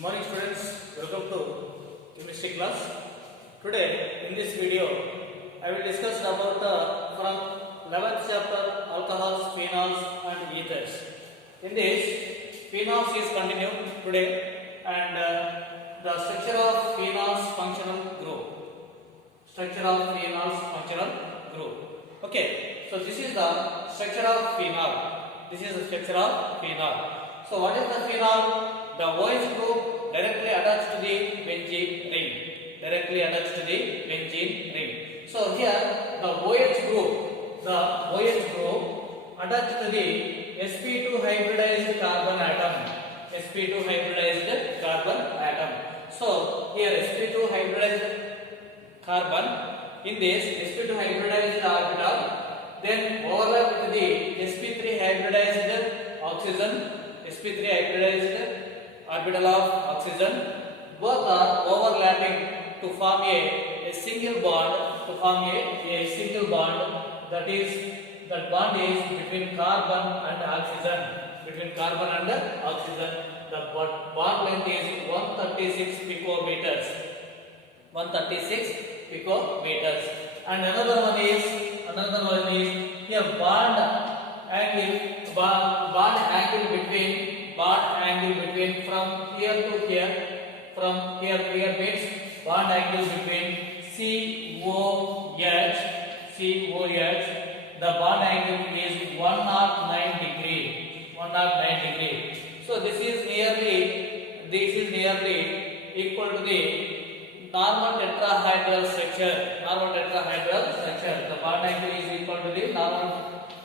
Good morning students, welcome to chemistry class. Today in this video I will discuss about from 11th chapter alcohols, phenols and ethers. In this phenols is continued today and the structure of phenols functional group. Structure of phenols functional group. Okay, so this is the structure of phenol. This is the structure of phenol. So what is the phenol? The OH group directly attached to the benzene ring. Directly attached to the benzene ring. So here the OH group attached to the sp2 hybridized carbon atom. sp2 hybridized carbon atom. So here sp2 hybridized carbon in this sp2 hybridized orbital, then overlap with the sp3 hybridized oxygen. sp3 hybridized orbital of oxygen, both are overlapping to form a single bond, that bond is between carbon and oxygen. The bond length is 136 picometers. And another one is here bond angle between from here to here, means bond angle between COH, the bond angle is 109 degree. So this is nearly equal to the normal tetrahedral structure. The bond angle is equal to the normal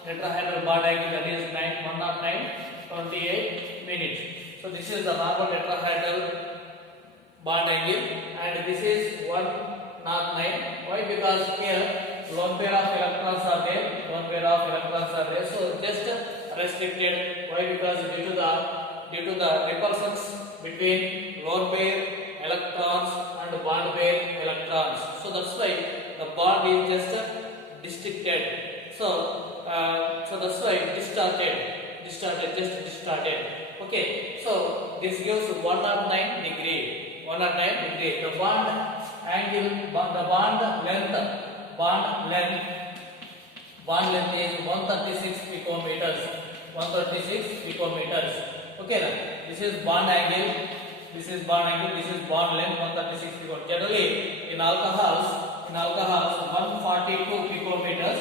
tetrahedral bond angle, that is 109.28 minutes. So this is the normal tetrahedral bond angle and this is 109. Why? Because here lone pair of electrons are there. So just restricted. Why? Because due to the repulsions between lone pair electrons and bond pair electrons. So that's why the bond is just restricted. So that's why distorted. Okay, so this gives 109 degree. The bond length is 136 picometers. Okay, now this is bond angle. This is bond length 136 picometers. Generally, in alcohols 142 picometers.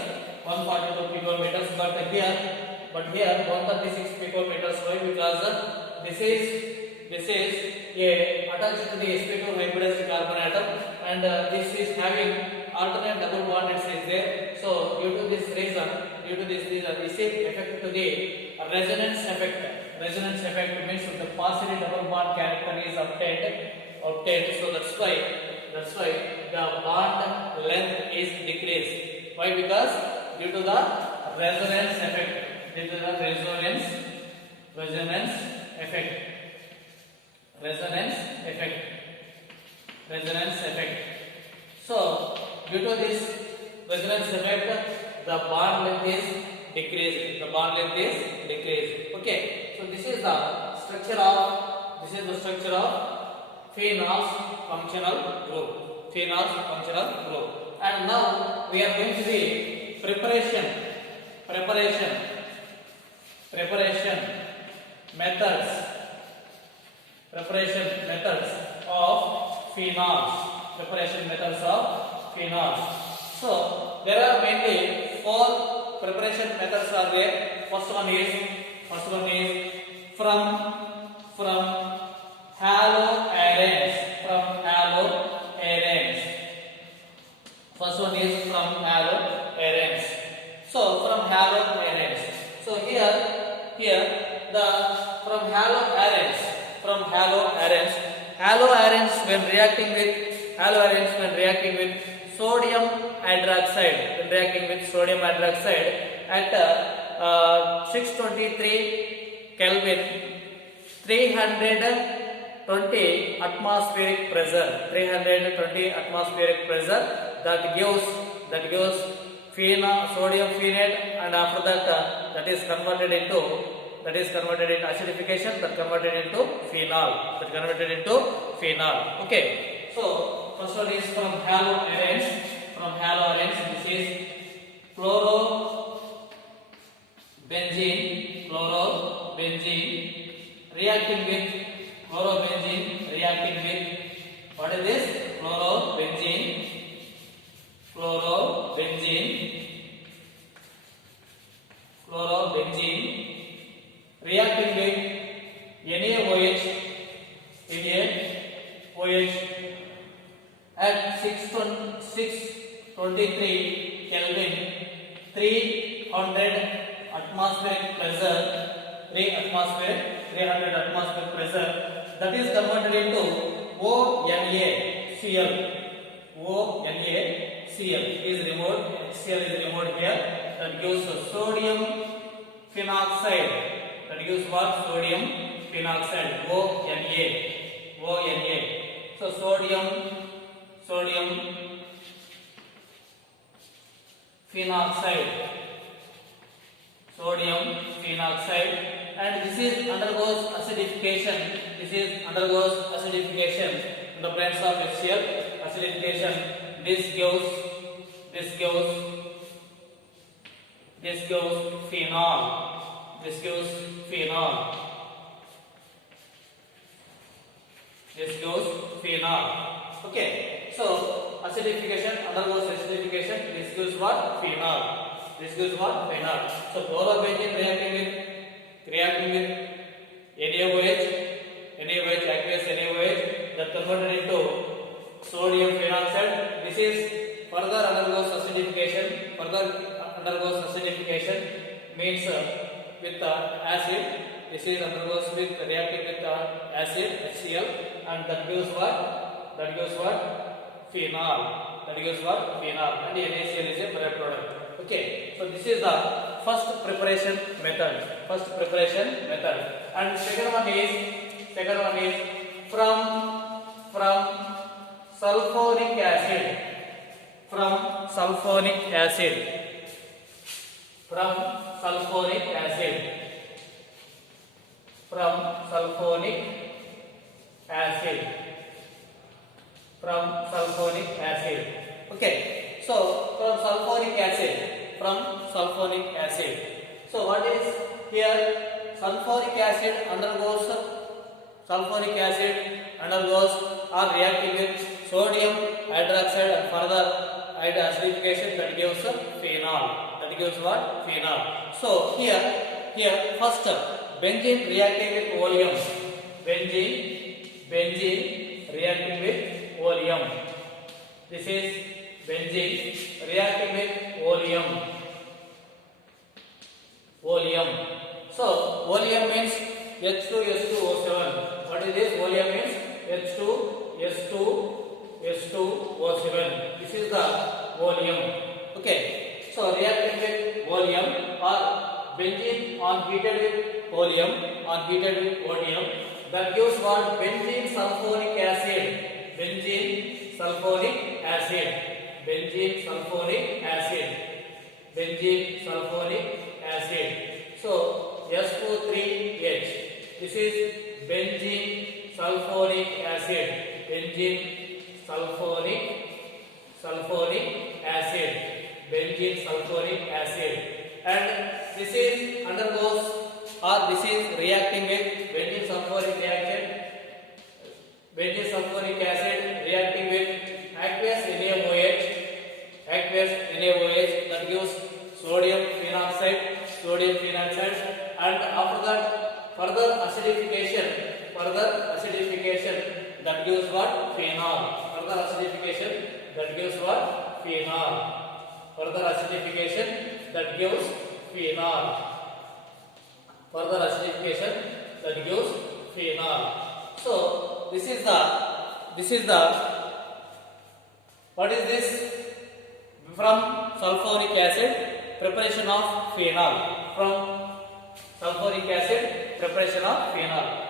But here 136 picometers. Why? Because this is a attached to the sp2 hybridized carbon atom, and this is having alternate double bond. It is there. So due to this reason, this is effect to the resonance effect. Resonance effect means the positive double bond character is obtained. So that's why the bond length is decreased. Why? Because due to the resonance effect. Resonance effect. So due to this resonance effect, the bond length is decreased. Okay. So this is the structure of phenols functional group. And now we are going to the preparation methods of phenols. So there are mainly 4 preparation methods are there. First one is from haloarenes. First one is from haloarenes. So from haloarenes. So here the from haloarenes when reacting with sodium hydroxide, at 623 Kelvin, 320 atmospheric pressure, that gives sodium phenate, and after that is converted into that is converted into acidification, that converted into phenol, that converted into phenol. Okay, so first one is from haloarenes. From haloarenes, this is chlorobenzene, reacting with chlorobenzene, reacting with, what is this? Chlorobenzene, reacting with NaOH at 623 Kelvin, 300 atmospheric pressure, 300 atmospheric pressure, that is converted into ONaCl. ONaCl is removed, HCl is removed here, that gives sodium phenoxide, that gives what? Sodium phenoxide, ONa. So sodium phenoxide, and this is undergoes acidification. In the presence of HCl, acidification. This gives phenol. Okay, so acidification undergoes acidification. This gives what? Phenol. So chlorobenzene reacting with NaOH, aqueous NaOH, that converted into sodium phenoxide. This is further undergoes acidification. Means with acid. This is undergoes with reacting with acid HCl, and that gives what? Phenol. And NaCl is a byproduct. Okay, so this is the first preparation method. And second one is from sulfuric acid. From sulfuric acid. Okay, so from sulfuric acid. So what is here? Sulfuric acid undergoes or reacting with sodium hydroxide and further acidification, that gives phenol. So here first benzene reacting with oleum. Benzene reacting with oleum. This is benzene reacting with oleum. So oleum means H2SO7. What is this? Oleum means H2SO7. This is the oleum. Okay, so reacting with oleum or benzene on heated with oleum, that gives what? Benzene sulfuric acid. So S2,3H. This is benzene sulfuric acid. And this is undergoes or this is reacting with benzene sulfuric acid reacting with aqueous NaOH, that gives sodium phenoxide, and after that further acidification, that gives what? Phenol. That gives phenol. So this is the what is this? From sulfuric acid, preparation of phenol.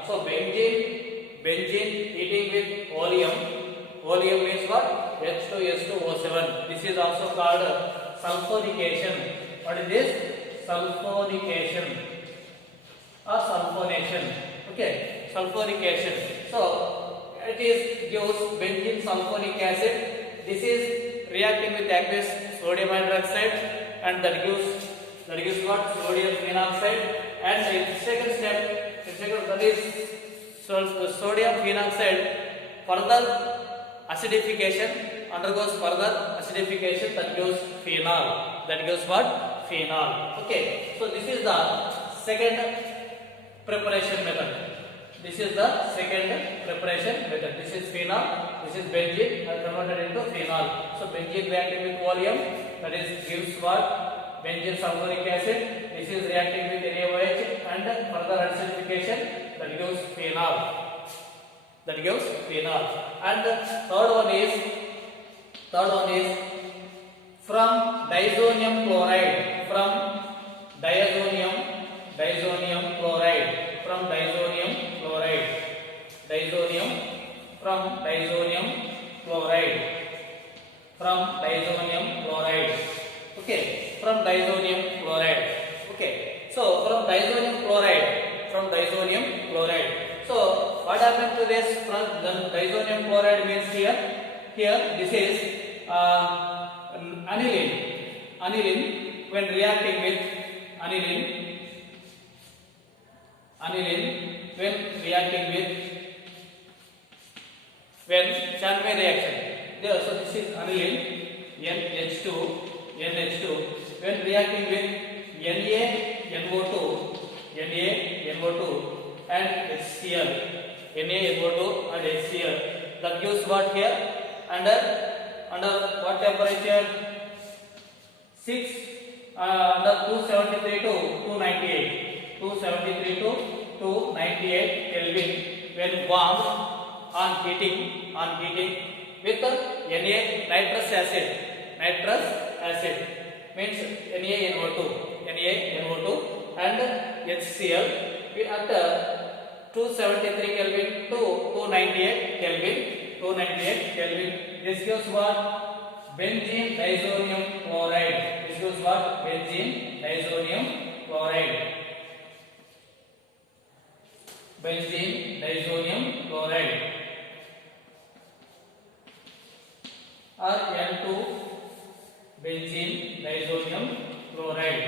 So benzene heating with oleum means what? H2SO7. This is also called sulfurication. What is this? Sulfurication. or sulfonation. Okay, sulfuric acid. So it is gives benzene sulfonic acid. This is reacting with aqueous sodium hydroxide, and that gives what? Sodium phenoxide. And in second step, that is sodium phenoxide further acidification, undergoes further acidification, that gives phenol. That gives what? Phenol. Okay, so this is the second preparation method. This is the second preparation method. This is phenol, this is benzene and converted into phenol. So benzene reacting with oleum, that is gives what? Benzene sulfuric acid. This is reacting with NaOH and further acidification, that gives phenol. That gives phenol. And the third one is from diazonium chloride. From diazonium chloride. From diazonium chloride. From diazonium chloride. Okay, from diazonium chloride. Okay, so from diazonium chloride. So what happened to this? From the diazonium chloride means here this is aniline. When reacting with aniline when Chanway reaction. There, so this is aniline NH2 when reacting with NaNO2 and HCl. NaNO2 and HCl. That gives what here? Under what temperature? 273 to 298. 273 to 298 Kelvin when warmed on heating with nitrous acid means NaNO2 and HCl at 273 Kelvin to 298 Kelvin. This gives what? Benzene diazonium chloride. Benzene diazonium chloride or N2 benzene diazonium chloride.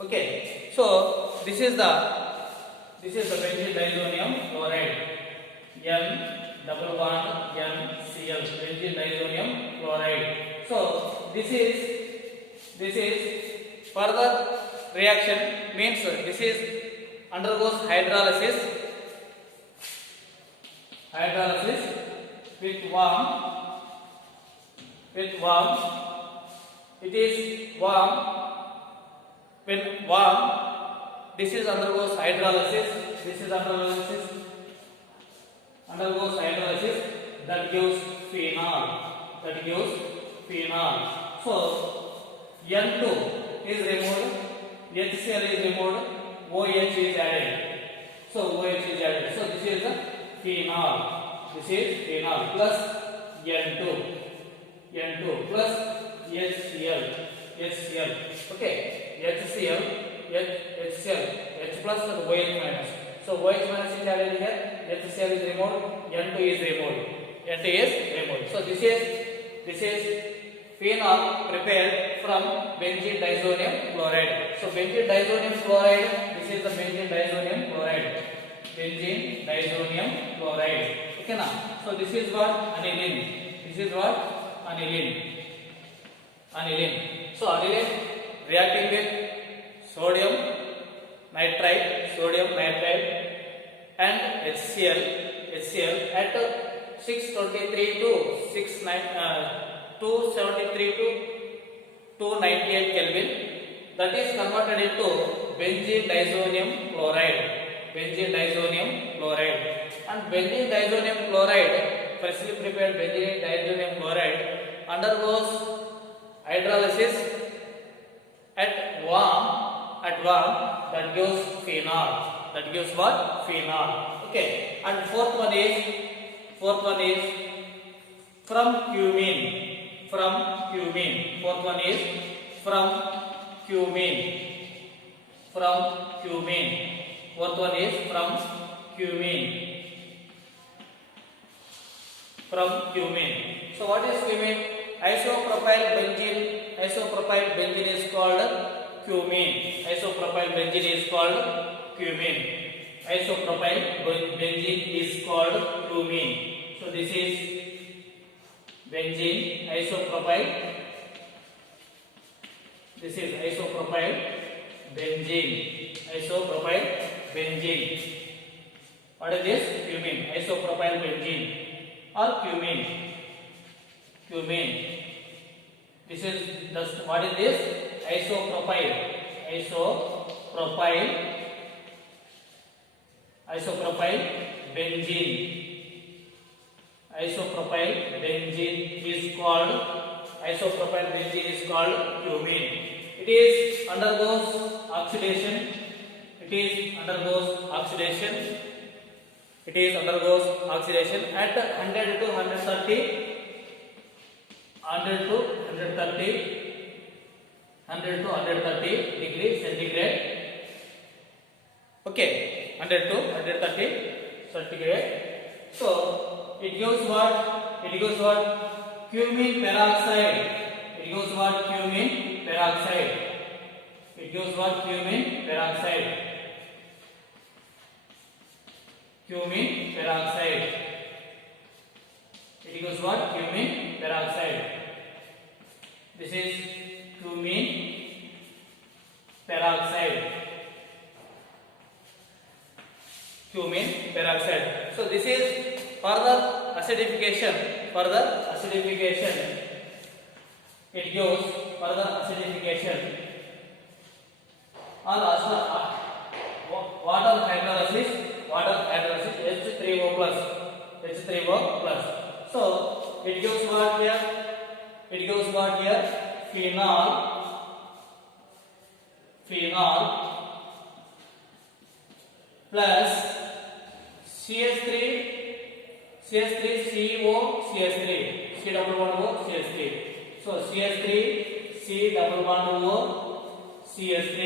Okay, so this is the benzene diazonium chloride. N double bond NCl, benzene diazonium chloride. So this is further reaction, means this is undergoes hydrolysis with warm. It is warm. When warm, this is undergoes hydrolysis. That gives phenol. So N2 is removed, HCl is removed, OH is added. So this is the phenol. Plus N2 plus HCl. Okay, HCl, H plus and OH minus. So OH minus is added here, HCl is removed, N2 is removed. So this is phenol prepared from benzene diazonium chloride. So benzene diazonium chloride, this is the benzene diazonium chloride. Okay now. So this is what? Aniline. So aniline reacting with sodium nitrite and HCl at 623 to 273 to 298 Kelvin. That is converted into benzene diazonium chloride. And benzene diazonium chloride, freshly prepared benzene diazonium chloride, undergoes hydrolysis at warm. That gives phenol. Okay. And fourth one is from cumene. Fourth one is from cumene. from cumene. Fourth one is from cumene. From cumene. So what is cumene? Isopropyl benzene. Isopropyl benzene is called cumene. Isopropyl benzene is called cumene. Isopropyl benzene is called cumene. So this is benzene, isopropyl. This is isopropyl benzene. Isopropyl benzene. What is this? Cumene. Isopropyl benzene or cumene. Cumene. This is what is this? Isopropyl. Isopropyl benzene. Isopropyl benzene is called cumene. It is undergoes oxidation. It undergoes oxidation at 100 to 130 degree centigrade. Okay, 100 to 130 centigrade. So it gives what? Cumene peroxide. It gives what? Cumene peroxide. It gives what? Cumene peroxide. Cumene peroxide. It gives what? Cumene peroxide. This is cumene peroxide. Cumene peroxide. So this is further acidification. It gives further acidification. On water hydrolysis H3O plus. So it gives what here? Phenol plus CH3 CO CH3 C double bond O CH3. So CH3 C double bond O CH3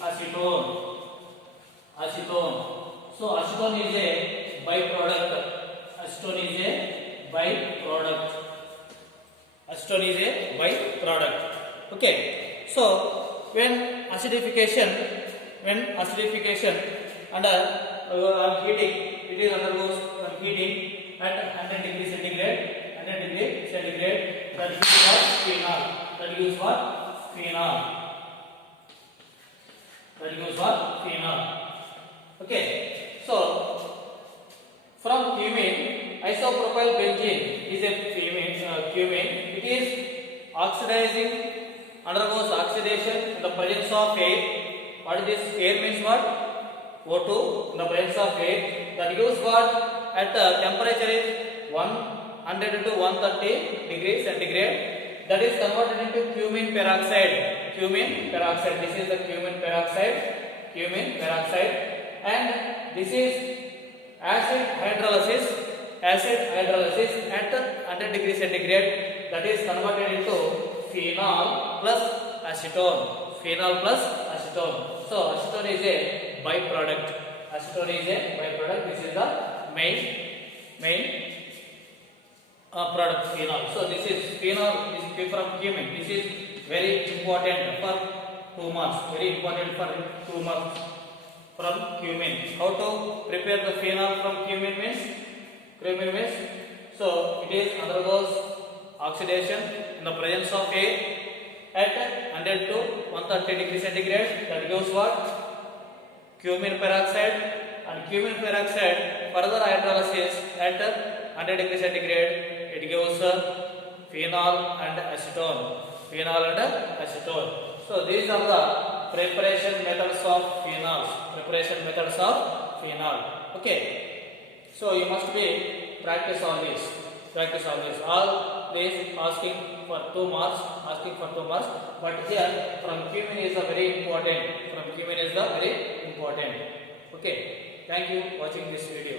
acetone. So acetone is a byproduct. Okay. So when acidification under heating, it is undergoes heating at 100 degree centigrade. That gives what? Phenol. Okay. So from cumene, isopropyl benzene is a cumene. It is undergoes oxidation in the presence of air. What is this? Air means what? O2 in the presence of air. That gives what? At temperature is 100 to 130 degrees centigrade. That is converted into cumene peroxide. This is the cumene peroxide. And this is acid hydrolysis at 100 degree centigrade. That is converted into phenol plus acetone. So acetone is a byproduct. This is the main product, phenol. So this is phenol is from cumene. This is very important for 2 marks. From cumene. How to prepare the phenol from cumene means? So it is undergoes oxidation in the presence of air at 100 to 130 degree centigrade. That gives what? Cumene peroxide. And cumene peroxide further hydrolysis at 100 degree centigrade. It gives phenol and acetone. So these are the preparation methods of phenol. Okay. So you must be practice all this. All this asking for 2 marks. But here from cumene is very important. Okay. Thank you watching this video.